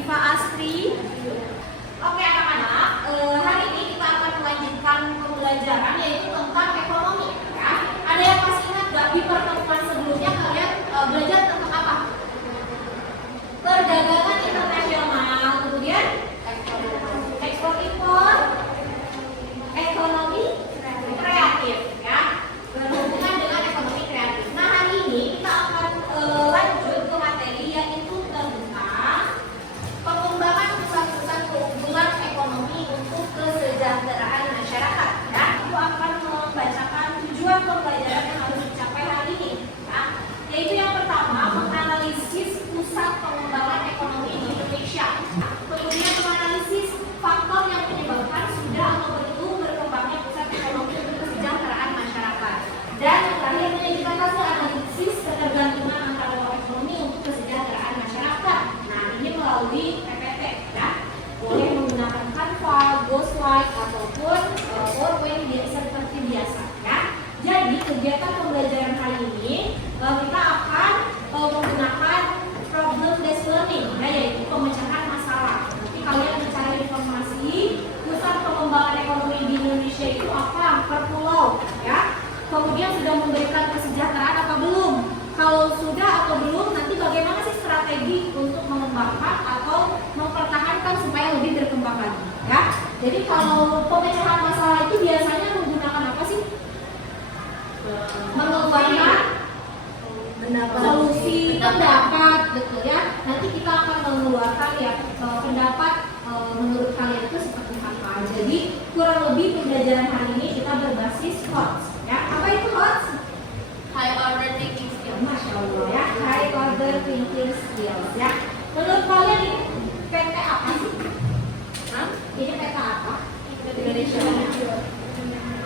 Syifa Asri. Oke anak-anak, hari ini kita akan melanjutkan pembelajaran yaitu tentang ekonomi. Ya. Ada yang masih ingat gak di pertemuan sebelumnya kalian belajar tentang apa? Perdagangan internasional, kemudian ekspor impor, ekonomi kreatif, ya, berhubungan dengan ekonomi kreatif. Nah hari ini kita akan lanjut ke materi yaitu tentang pengembangan pusat-pusat keunggulan ekonomi untuk kesejahteraan masyarakat. Ya, aku akan membacakan tujuan pembelajaran yang harus dicapai hari ini. Ya, yaitu yang pertama menganalisis pusat pengembangan ekonomi di Indonesia. Kemudian menganalisis faktor yang menyebabkan sudah atau belum berkembangnya pusat ekonomi untuk kesejahteraan masyarakat. Dan yang terakhir menyajikan hasil analisis ketergantungan antara ekonomi untuk kesejahteraan masyarakat. Nah ini melalui PPT, ya. Boleh menggunakan Canva, Ghostwrite ataupun PowerPoint seperti biasa, ya. Jadi kegiatan pembelajaran hari ini kita akan menggunakan problem based learning, ya, yaitu pemecahan masalah. Nanti kalian mencari informasi pusat pengembangan ekonomi di Indonesia itu apa per pulau, ya. Kemudian sudah memberikan kesejahteraan apa belum? Kalau sudah atau belum, nanti bagaimana sih strategi untuk mengembangkan atau mempertahankan supaya lebih berkembang lagi, ya. Jadi kalau pemecahan masalah itu biasanya menggunakan apa sih? Mengeluarkan solusi pendapat, betul ya. Nanti kita akan mengeluarkan ya pendapat menurut kalian itu seperti apa. Jadi kurang lebih pembelajaran hari ini kita berbasis HOTS. Ya, apa itu HOTS? High order thinking skills. Masya Allah ya, high order thinking skills ya. Menurut kalian ini PT apa sih? Hah? Ini peta apa? Indonesia.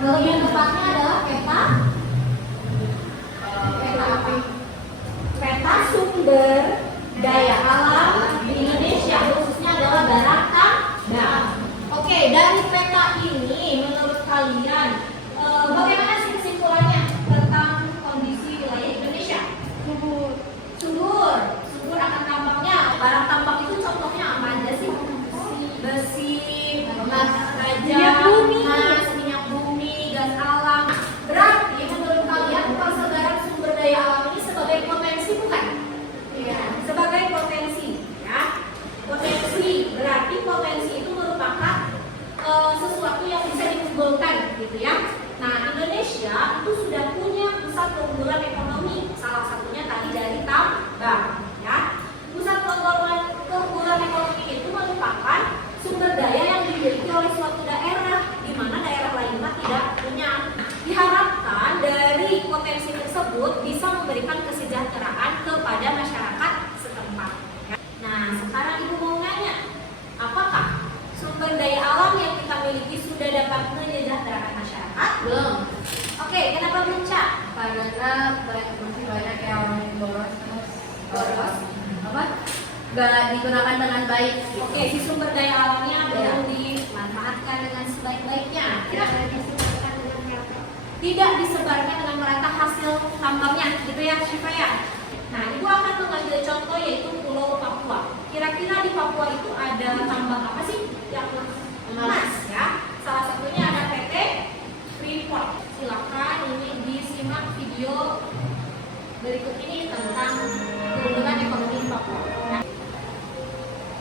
Yang tepatnya adalah peta apa? Peta sumber daya alam di Indonesia, khususnya adalah barang tambang. Oke, dari peta ini menurut kalian bagaimana sih kesimpulannya tentang kondisi wilayah Indonesia? Subur akan tambangnya. Barang tambang itu contohnya apa aja sih? Besi, emas raja, minyak bumi, gas alam. Berarti menurut kalian persebaran sumber daya alam ini sebagai potensi bukan? Iya. Sebagai potensi, ya. Potensi berarti potensi itu merupakan sesuatu yang bisa dikumpulkan, gitu ya. Nah, Indonesia itu sudah punya pusat keunggulan ekonomi. Salah satunya tadi dari tambang, ya. Pusat keunggulan ekonomi itu merupakan sumber daya yang dimiliki oleh suatu daerah, di mana daerah lainnya tidak punya. Diharapkan dari potensi tersebut bisa memberikan kesejahteraan kepada masyarakat setempat. Nah, sekarang Ibu mau nanya, apakah sumber daya alam yang kita miliki sudah dapat menyejahterakan masyarakat? Belum. Oke, kenapa belum, Cak? Karena masih banyak yang boros, apa? Gak digunakan dengan baik. Oke, si sumber daya alamnya belum dimanfaatkan dengan sebaik-baiknya. Tidak disebarkan dengan merata hasil tambangnya, gitu ya, Syifa ya. Nah, Ibu akan mengambil contoh yaitu Pulau Papua. Kira-kira di Papua itu ada tambang apa sih? Yang emas, ya. Salah satunya ada PT Freeport. Silakan ini disimak video berikut ini tentang keunggulan ekonomi di Papua.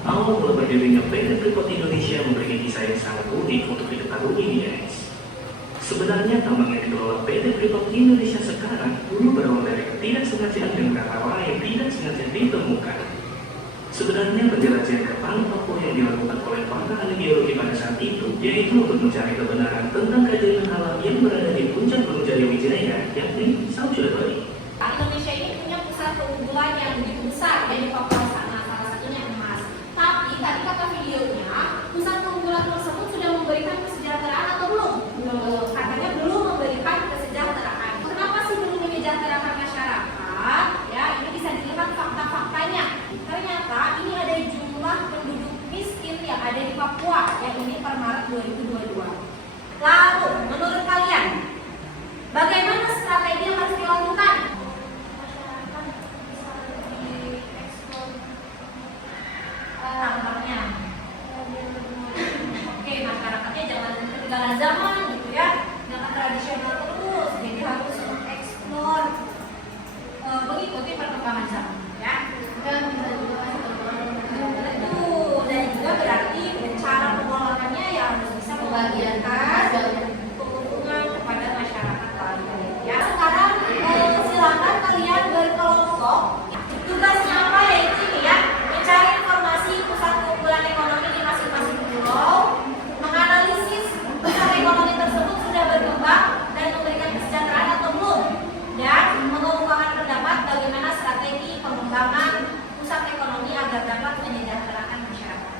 Awal mula berdirinya PT Freeport Indonesia memberikan kisah yang sangat unik untuk diketahui ini, guys. Sebenarnya tambang yang dikelola PT Freeport Indonesia sekarang dulu berawal dari ketidaksengajaan dengan kata lain yang tidak sengaja ditemukan. Sebenarnya penjelajahan ke Tanah Papua yang dilakukan oleh para ahli geologi pada saat itu yaitu untuk mencari kebenaran tentang kejadian alam yang berada di puncak Gunung Jatiwijaya, yakni Samudra Bali. Indonesia ini punya pusat keunggulan yang begitu besar ya di Papua sana, salah satunya emas. Tapi tadi kata videonya, pusat keunggulan tersebut sudah memberikan kesejahteraan atau belum? Belum. Katanya belum memberikan kesejahteraan. Kenapa sih belum menyejahterakan masyarakat? Ya, ini bisa dilihat fakta-faktanya. Ternyata ini ada jumlah penduduk miskin yang ada di Papua, yang ini per Maret 2022. Lalu, menurut kalian, bagaimana strategi yang harus dilakukan? perkembangan zaman, ya. Dan bisa juga masih Betul, dan juga berarti cara pengelolaannya yang harus bisa membagikan keuntungan kepada masyarakat kalian. Ya, sekarang silakan kalian berkelompok. Tugasnya apa yaitu ini ya, mencari informasi pusat keunggulan ekonomi di masing-masing pulau, menganalisis pusat ekonomi tersebut sudah berkembang dan memberikan kesejahteraan atau belum, dan mengemukakan pendapat bagaimana strategi pengembangan pusat ekonomi agar dapat menyejahterakan masyarakat.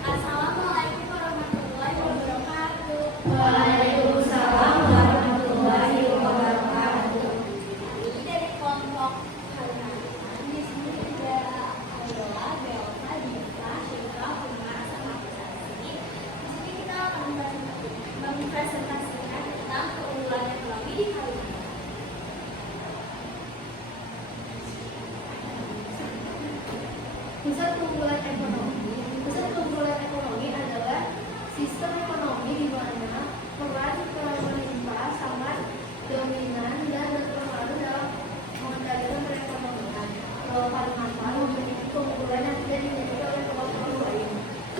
Assalamualaikum warahmatullahi wabarakatuh. Waalaikumsalam warahmatullahi wabarakatuh. Ini dari kelompok Harman. Di sini juga adalah Belva, Diva, Syifra, Umar, sama Sasi. Di sini kita akan mempresentasikan tentang keunggulan ekonomi di Kalimantan. Pusat keunggulan ekonomi. Pusat keunggulan ekonomi adalah sistem ekonomi di mana peran pemerintah sangat dominan dan berpengaruh dalam mengendalikan perekonomian. Kalimantan memiliki keunggulan yang tidak dimiliki oleh kelompok lain.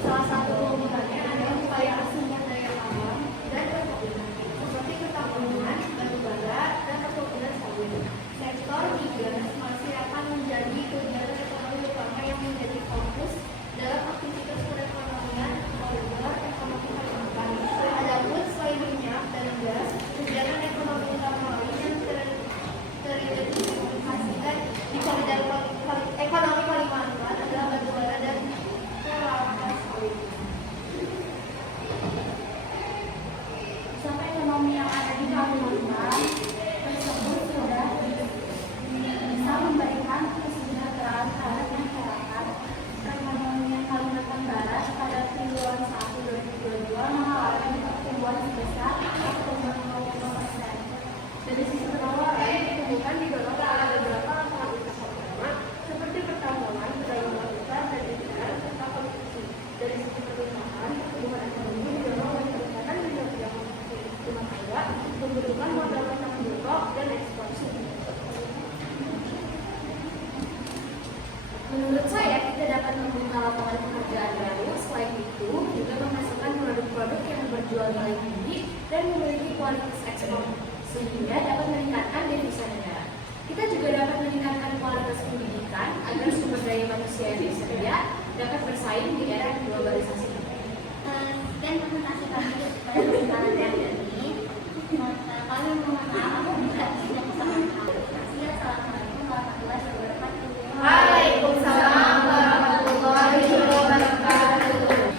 Salah satu keunggulannya adalah upaya sumber daya alam dan perkebunan, seperti pertambangan, batu bara, dan perkebunan sawit. Sektor migas masih akan menjadi kegiatan ekonomi utama yang menjadi fokus dalam aktivitas perekonomian koridor ekonomi Kalimantan. Adapun selain minyak dan gas, kegiatan ekonomi utama lain yang teridentifikasikan di koridor ekonomi Kalimantan adalah batu bara dan kelapa sawit. Pusat ekonomi yang ada di Kalimantan tersebut sudah bisa memberikan kesejahteraan terhadap masyarakat. Perekonomian Kalimantan Barat pada triwulan 1 2022 mengalami pertumbuhan sebesar 4,0%. Dari sisi penawaran, pertumbuhan didorong oleh beberapa langkah usaha utama seperti pertambangan, perdagangan besar dan industri serta konsumsi. Dari sisi pemerintahan, pertumbuhan ekonomi didorong oleh peningkatan kinerja rumah tangga, pembentukan modal usaha mikro dan ekspor. Menurut saya, kita dapat membuka lapangan pekerjaan baru. Selain itu, juga menghasilkan produk-produk yang berjual nilai tinggi dan memiliki kualitas ekspor, sehingga dapat meningkatkan devisa negara. Kita juga dapat meningkatkan kualitas pendidikan agar sumber daya manusia yang tersedia dapat bersaing di era globalisasi. Dan presentasi kami pada kesempatan ini, kami mohon maaf apabila tidak bisa mengapresiasi. Assalamualaikum warahmatullahi wabarakatuh. Waalaikumsalam warahmatullahi wabarakatuh.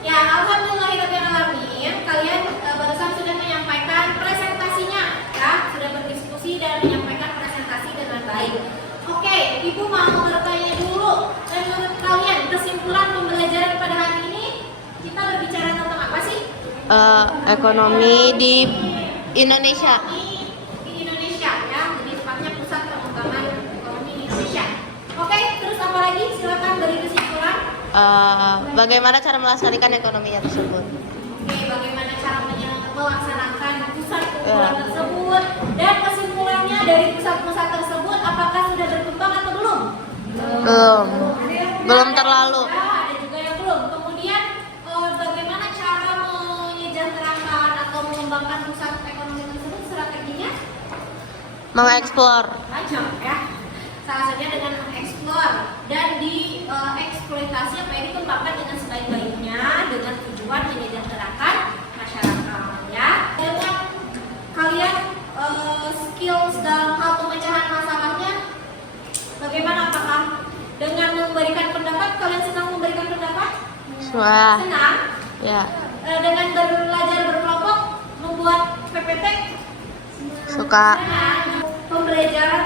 Ya, alhamdulillahirrahmanirrahim. Kalian barusan sudah menyampaikan presentasinya, ya, sudah berdiskusi dan menyampaikan presentasi dengan baik. Oke, Ibu mau bertanya dulu. Menurut kalian kesimpulan pembelajaran pada hari ini kita berbicara tentang apa sih? Ekonomi di Indonesia. Di Indonesia, ya, jadi tepatnya pusat pengembangan ekonomi di Indonesia. Oke, terus apa lagi? Silakan beri kesimpulan. Bagaimana cara melestarikan ekonominya tersebut? Oke, bagaimana cara melaksanakan pusat keunggulan tersebut, dan kesimpulannya dari pusat-pusat tersebut apakah sudah berkembang atau belum? Belum terlalu. Ya, ada juga yang belum. Kemudian bagaimana cara menyejahterakan atau mengembangkan pusat ekonomi tersebut, strateginya? Mengeksplor. Macam ya. Salah satunya dengan mengeksplor dan dieksploitasi apa yang dikembangkan dengan sebaik-baiknya dengan tujuan menyejahterakan masyarakat, ya. Dengan kalian skills dalam hal pemecahan masalahnya bagaimana Wah, Senang? ya, Dengan belajar berkelompok membuat PPT? suka. Senang. Pembelajaran